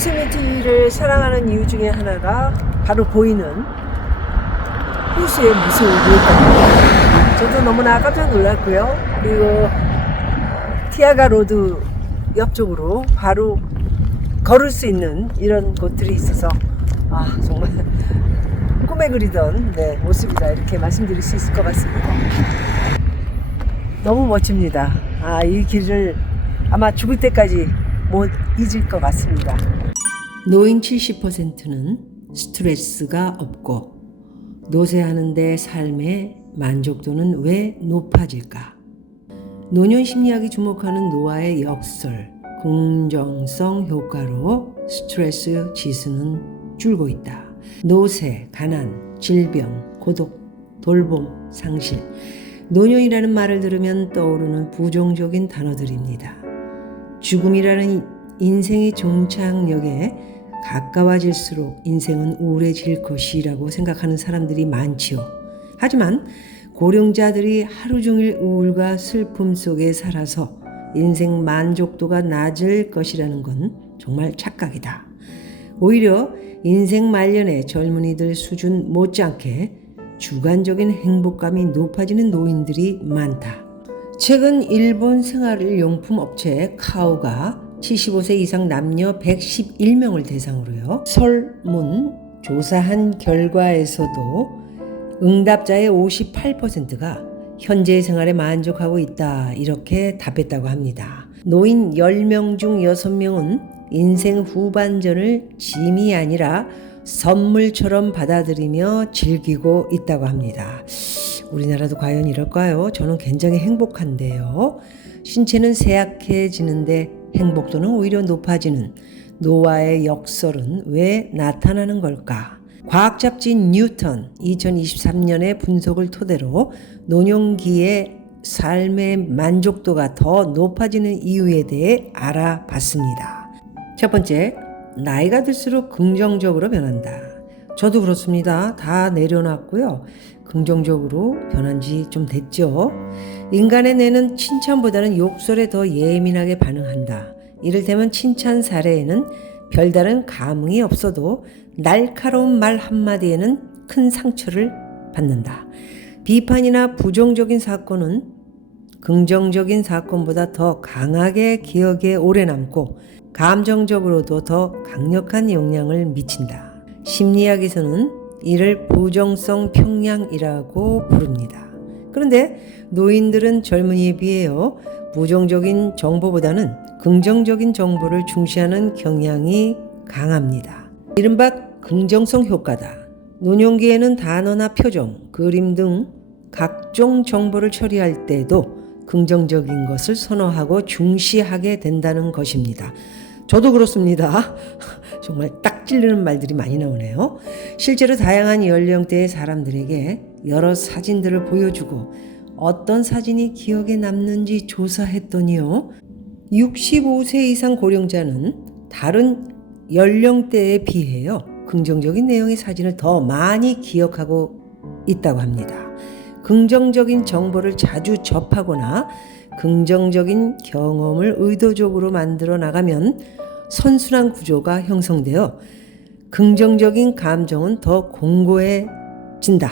요세미티를 사랑하는 이유 중에 하나가 바로 보이는 호수의 모습이었거든요. 저도 너무나 깜짝 놀랐고요. 그리고 티아가 로드 옆쪽으로 바로 걸을 수 있는 이런 곳들이 있어서 정말 꿈에 그리던 모습이다 이렇게 말씀드릴 수 있을 것 같습니다. 너무 멋집니다. 이 길을 아마 죽을 때까지 못 잊을 것 같습니다. 노인 70%는 스트레스가 없고 노쇠하는데 삶의 만족도는 왜 높아질까? 노년 심리학이 주목하는 노화의 역설, 긍정성 효과로 스트레스 지수는 줄고 있다. 노쇠, 가난, 질병, 고독, 돌봄, 상실. 노년이라는 말을 들으면 떠오르는 부정적인 단어들입니다. 죽음이라는 인생의 종착역에 가까워질수록 인생은 우울해질 것이라고 생각하는 사람들이 많지요. 하지만 고령자들이 하루 종일 우울과 슬픔 속에 살아서 인생 만족도가 낮을 것이라는 건 정말 착각이다. 오히려 인생 말년에 젊은이들 수준 못지않게 주관적인 행복감이 높아지는 노인들이 많다. 최근 일본 생활용품 업체 카오가 75세 이상 남녀 111명을 대상으로요. 설문 조사한 결과에서도 응답자의 58%가 현재 생활에 만족하고 있다 이렇게 답했다고 합니다. 노인 10명 중 6명은 인생 후반전을 짐이 아니라 선물처럼 받아들이며 즐기고 있다고 합니다. 우리나라도 과연 이럴까요? 저는 굉장히 행복한데요. 신체는 쇠약해지는데 행복도는 오히려 높아지는 노화의 역설은 왜 나타나는 걸까? 과학 잡지 뉴턴 2023년의 분석을 토대로 노년기의 삶의 만족도가 더 높아지는 이유에 대해 알아봤습니다. 첫 번째, 나이가 들수록 긍정적으로 변한다. 저도 그렇습니다. 다 내려놨고요. 긍정적으로 변한 지 좀 됐죠. 인간의 뇌는 칭찬보다는 욕설에 더 예민하게 반응한다. 이를테면 칭찬 사례에는 별다른 감흥이 없어도 날카로운 말 한마디에는 큰 상처를 받는다. 비판이나 부정적인 사건은 긍정적인 사건보다 더 강하게 기억에 오래 남고 감정적으로도 더 강력한 영향을 미친다. 심리학에서는 이를 부정성 평양이라고 부릅니다. 그런데 노인들은 젊은이에 비해요. 부정적인 정보보다는 긍정적인 정보를 중시하는 경향이 강합니다. 이른바 긍정성 효과다. 노년기에는 단어나 표정, 그림 등 각종 정보를 처리할 때도 긍정적인 것을 선호하고 중시하게 된다는 것입니다. 저도 그렇습니다. 정말 딱 찔리는 말들이 많이 나오네요. 실제로 다양한 연령대의 사람들에게 여러 사진들을 보여주고 어떤 사진이 기억에 남는지 조사했더니요. 65세 이상 고령자는 다른 연령대에 비해요. 긍정적인 내용의 사진을 더 많이 기억하고 있다고 합니다. 긍정적인 정보를 자주 접하거나 긍정적인 경험을 의도적으로 만들어 나가면 선순환 구조가 형성되어 긍정적인 감정은 더 공고해진다.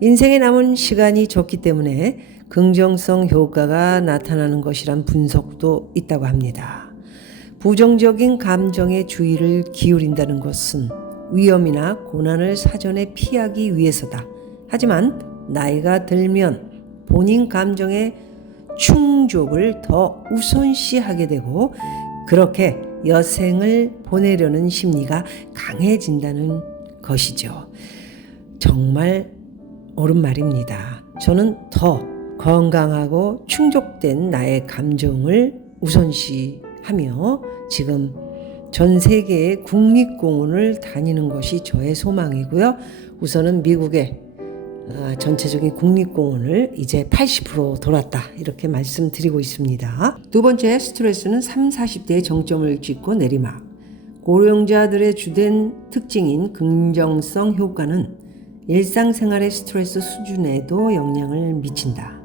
인생에 남은 시간이 적기 때문에 긍정성 효과가 나타나는 것이란 분석도 있다고 합니다. 부정적인 감정에 주의를 기울인다는 것은 위험이나 고난을 사전에 피하기 위해서다. 하지만 나이가 들면 본인 감정의 충족을 더 우선시하게 되고 그렇게 여생을 보내려는 심리가 강해진다는 것이죠. 정말 옳은 말입니다. 저는 더 건강하고 충족된 나의 감정을 우선시하며 지금 전 세계의 국립공원을 다니는 것이 저의 소망이고요. 우선은 미국의 전체적인 국립공원을 이제 80% 돌았다 이렇게 말씀드리고 있습니다. 두 번째, 스트레스는 30, 40대의 정점을 찍고 내리막. 고령자들의 주된 특징인 긍정성 효과는 일상생활의 스트레스 수준에도 영향을 미친다.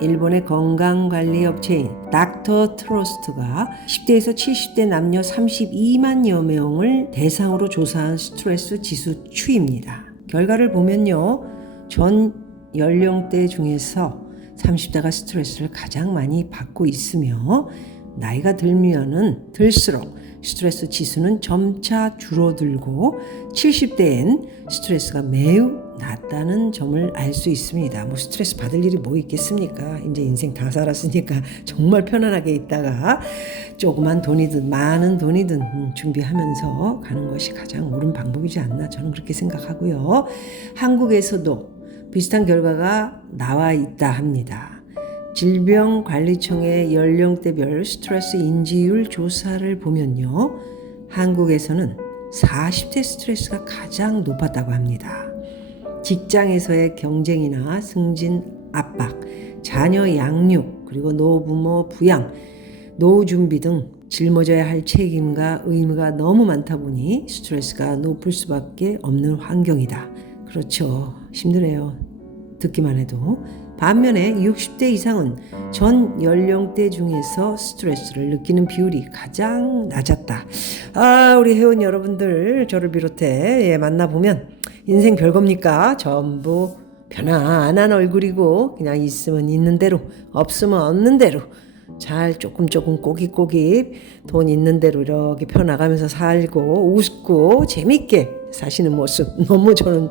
일본의 건강관리 업체인 닥터 트러스트가 10대에서 70대 남녀 32만여 명을 대상으로 조사한 스트레스 지수 추이입니다. 결과를 보면요. 전 연령대 중에서 30대가 스트레스를 가장 많이 받고 있으며 나이가 들면은 들수록 스트레스 지수는 점차 줄어들고 70대엔 스트레스가 매우 낮다는 점을 알 수 있습니다. 뭐 스트레스 받을 일이 뭐 있겠습니까? 이제 인생 다 살았으니까 정말 편안하게 있다가 조그만 돈이든 많은 돈이든 준비하면서 가는 것이 가장 옳은 방법이지 않나 저는 그렇게 생각하고요. 한국에서도 비슷한 결과가 나와 있다 합니다. 질병관리청의 연령대별 스트레스 인지율 조사를 보면요. 한국에서는 40대 스트레스가 가장 높았다고 합니다. 직장에서의 경쟁이나 승진 압박, 자녀 양육, 그리고 노부모 부양, 노후 준비 등 짊어져야 할 책임과 의무가 너무 많다 보니 스트레스가 높을 수밖에 없는 환경이다. 그렇죠. 힘드네요. 듣기만 해도. 반면에 60대 이상은 전 연령대 중에서 스트레스를 느끼는 비율이 가장 낮았다. 우리 회원 여러분들 저를 비롯해 만나보면 인생 별겁니까? 전부 편안한 얼굴이고 그냥 있으면 있는 대로 없으면 없는 대로 잘 조금 꼬깃꼬깃 돈 있는 대로 이렇게 펴나가면서 살고 웃고 재밌게 사시는 모습 너무 저는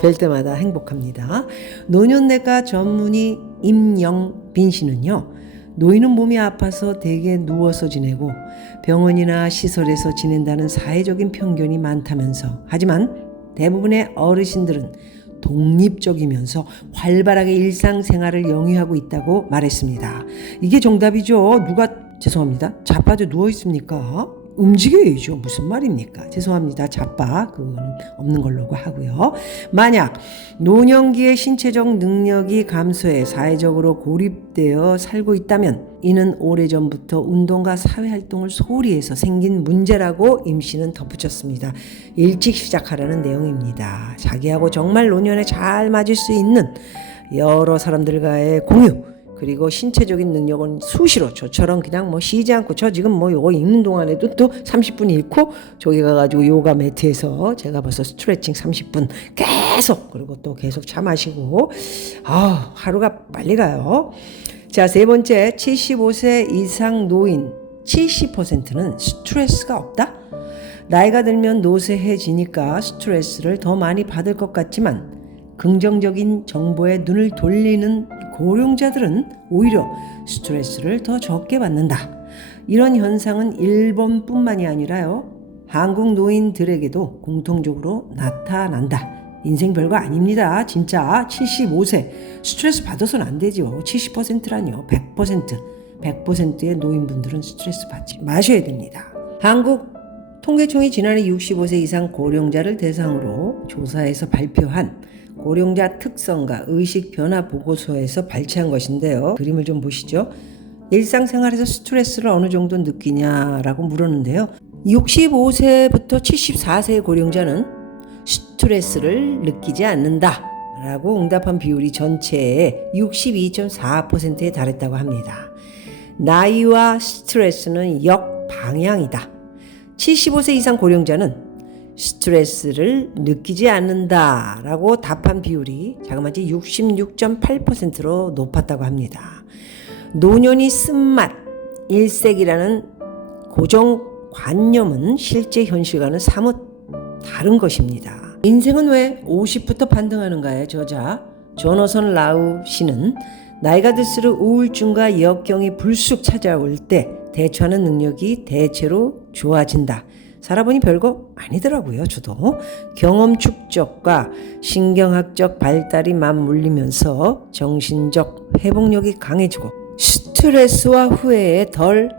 뵐 때마다 행복합니다. 노년내과 전문의 임영빈 씨는요. 노인은 몸이 아파서 대개 누워서 지내고 병원이나 시설에서 지낸다는 사회적인 편견이 많다면서 하지만 대부분의 어르신들은 독립적이면서 활발하게 일상생활을 영위하고 있다고 말했습니다. 이게 정답이죠. 누가 죄송합니다. 자빠져 누워 있습니까? 움직여야죠. 무슨 말입니까? 죄송합니다. 자빠 그거는 없는 걸로 하고요. 만약 노년기의 신체적 능력이 감소해 사회적으로 고립되어 살고 있다면 이는 오래전부터 운동과 사회활동을 소홀히 해서 생긴 문제라고 임 씨는 덧붙였습니다. 일찍 시작하라는 내용입니다. 자기하고 정말 노년에 잘 맞을 수 있는 여러 사람들과의 공유 그리고 신체적인 능력은 수시로 저처럼 그냥 쉬지 않고 저 지금 요거 읽는 동안에도 또 30분 읽고 저기 가가지고 요가 매트에서 제가 벌써 스트레칭 30분 계속 그리고 또 계속 차 마시고 하루가 빨리 가요. 자, 세 번째 75세 이상 노인 70%는 스트레스가 없다? 나이가 들면 노쇠해지니까 스트레스를 더 많이 받을 것 같지만 긍정적인 정보에 눈을 돌리는 고령자들은 오히려 스트레스를 더 적게 받는다. 이런 현상은 일본뿐만이 아니라요. 한국 노인들에게도 공통적으로 나타난다. 인생 별거 아닙니다. 진짜 75세 스트레스 받아서는 안 되죠. 70%라니요. 100%의 노인분들은 스트레스 받지 마셔야 됩니다. 한국 통계청이 지난해 65세 이상 고령자를 대상으로 조사해서 발표한 고령자 특성과 의식 변화 보고서에서 발췌한 것인데요. 그림을 좀 보시죠. 일상생활에서 스트레스를 어느 정도 느끼냐라고 물었는데요. 65세부터 74세의 고령자는 스트레스를 느끼지 않는다 라고 응답한 비율이 전체의 62.4%에 달했다고 합니다. 나이와 스트레스는 역방향이다. 75세 이상 고령자는 스트레스를 느끼지 않는다라고 답한 비율이 자그마치 66.8%로 높았다고 합니다. 노년이 쓴맛, 일색이라는 고정관념은 실제 현실과는 사뭇 다른 것입니다. 인생은 왜 50부터 반등하는가의 저자 조너선 라우 씨는 나이가 들수록 우울증과 역경이 불쑥 찾아올 때 대처하는 능력이 대체로 좋아진다. 살아보니 별거 아니더라고요. 저도 경험 축적과 신경학적 발달이 맞물리면서 정신적 회복력이 강해지고 스트레스와 후회에 덜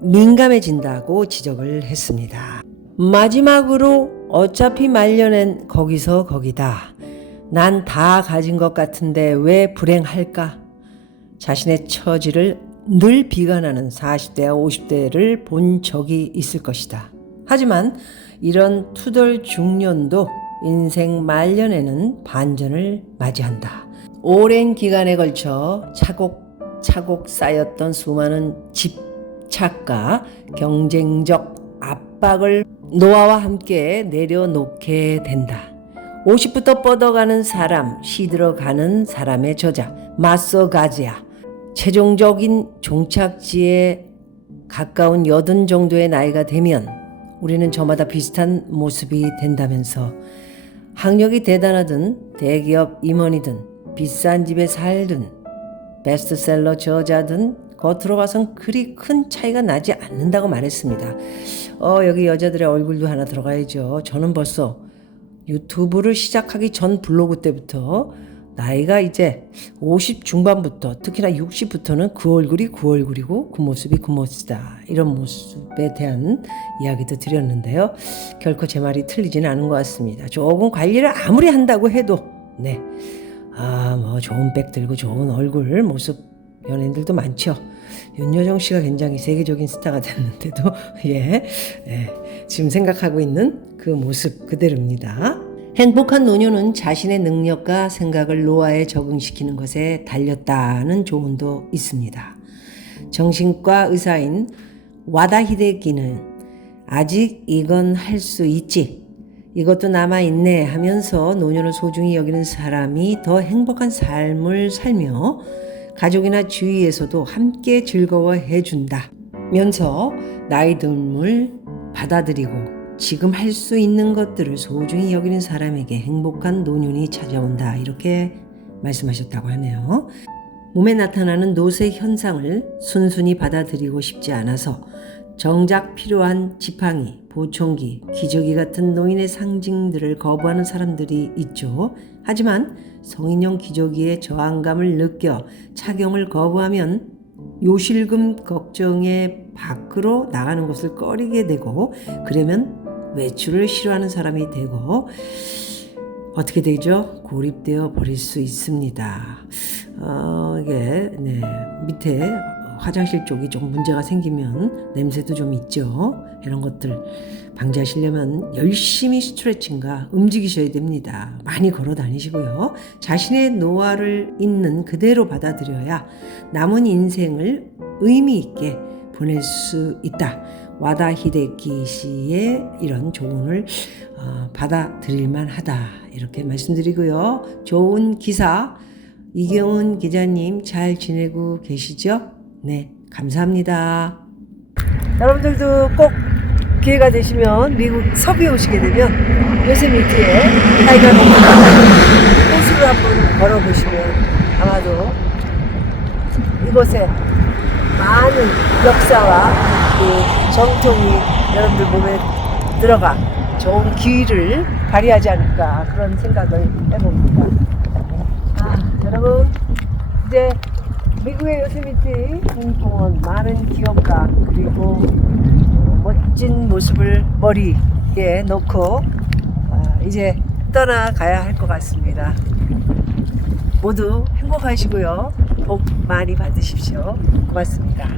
민감해진다고 지적을 했습니다. 마지막으로 어차피 말년엔 거기서 거기다. 난 다 가진 것 같은데 왜 불행할까? 자신의 처지를 늘 비관하는 40대와 50대를 본 적이 있을 것이다. 하지만 이런 투덜 중년도 인생 말년에는 반전을 맞이한다. 오랜 기간에 걸쳐 차곡 차곡 쌓였던 수많은 집착과 경쟁적 압박을 노아와 함께 내려놓게 된다. 50부터 뻗어가는 사람, 시들어가는 사람의 저자 마소가지야. 최종적인 종착지에 가까운 80 정도의 나이가 되면 우리는 저마다 비슷한 모습이 된다면서 학력이 대단하든 대기업 임원이든 비싼 집에 살든 베스트셀러 저자든 겉으로 봐선 그리 큰 차이가 나지 않는다고 말했습니다. 여기 여자들의 얼굴도 하나 들어가야죠. 저는 벌써 유튜브를 시작하기 전 블로그 때부터 나이가 이제 50 중반부터 특히나 60부터는 그 얼굴이 그 얼굴이고 그 모습이 그 모습이다. 이런 모습에 대한 이야기도 드렸는데요. 결코 제 말이 틀리지는 않은 것 같습니다. 조금 관리를 아무리 한다고 해도 뭐 좋은 백 들고 좋은 얼굴 모습 연예인들도 많죠. 윤여정 씨가 굉장히 세계적인 스타가 됐는데도 지금 생각하고 있는 그 모습 그대로입니다. 행복한 노년은 자신의 능력과 생각을 노화에 적응시키는 것에 달렸다는 조언도 있습니다. 정신과 의사인 와다 히데키는 아직 이건 할 수 있지, 이것도 남아있네 하면서 노년을 소중히 여기는 사람이 더 행복한 삶을 살며 가족이나 주위에서도 함께 즐거워해 준다면서 나이 듦을 받아들이고 지금 할 수 있는 것들을 소중히 여기는 사람에게 행복한 노년이 찾아온다, 이렇게 말씀하셨다고 하네요. 몸에 나타나는 노쇠 현상을 순순히 받아들이고 싶지 않아서 정작 필요한 지팡이, 보청기, 기저귀 같은 노인의 상징들을 거부하는 사람들이 있죠. 하지만 성인용 기저귀에 저항감을 느껴 착용을 거부하면 요실금 걱정에 밖으로 나가는 것을 꺼리게 되고, 그러면 외출을 싫어하는 사람이 되고 어떻게 되죠? 고립되어 버릴 수 있습니다. 이게 밑에 화장실 쪽이 조금 문제가 생기면 냄새도 좀 있죠. 이런 것들 방지하시려면 열심히 스트레칭과 움직이셔야 됩니다. 많이 걸어 다니시고요. 자신의 노화를 있는 그대로 받아들여야 남은 인생을 의미 있게 보낼 수 있다. 와다 히데키 씨의 이런 조언을 받아들일만 하다, 이렇게 말씀드리고요. 좋은 기사 이경은 기자님 잘 지내고 계시죠? 네, 감사합니다. 여러분들도 꼭 기회가 되시면 미국 섭외 오시게 되면 요세미티에 타이거 호수를 한번 걸어보시면 아마도 이곳에 많은 역사와 그 정통이 여러분들 몸에 들어가 좋은 기회를 발휘하지 않을까, 그런 생각을 해봅니다. 여러분, 이제 미국의 요세미티 국립공원 많은 기업가 그리고 멋진 모습을 머리에 놓고 이제 떠나가야 할 것 같습니다. 모두 행복하시고요. 복 많이 받으십시오. 고맙습니다.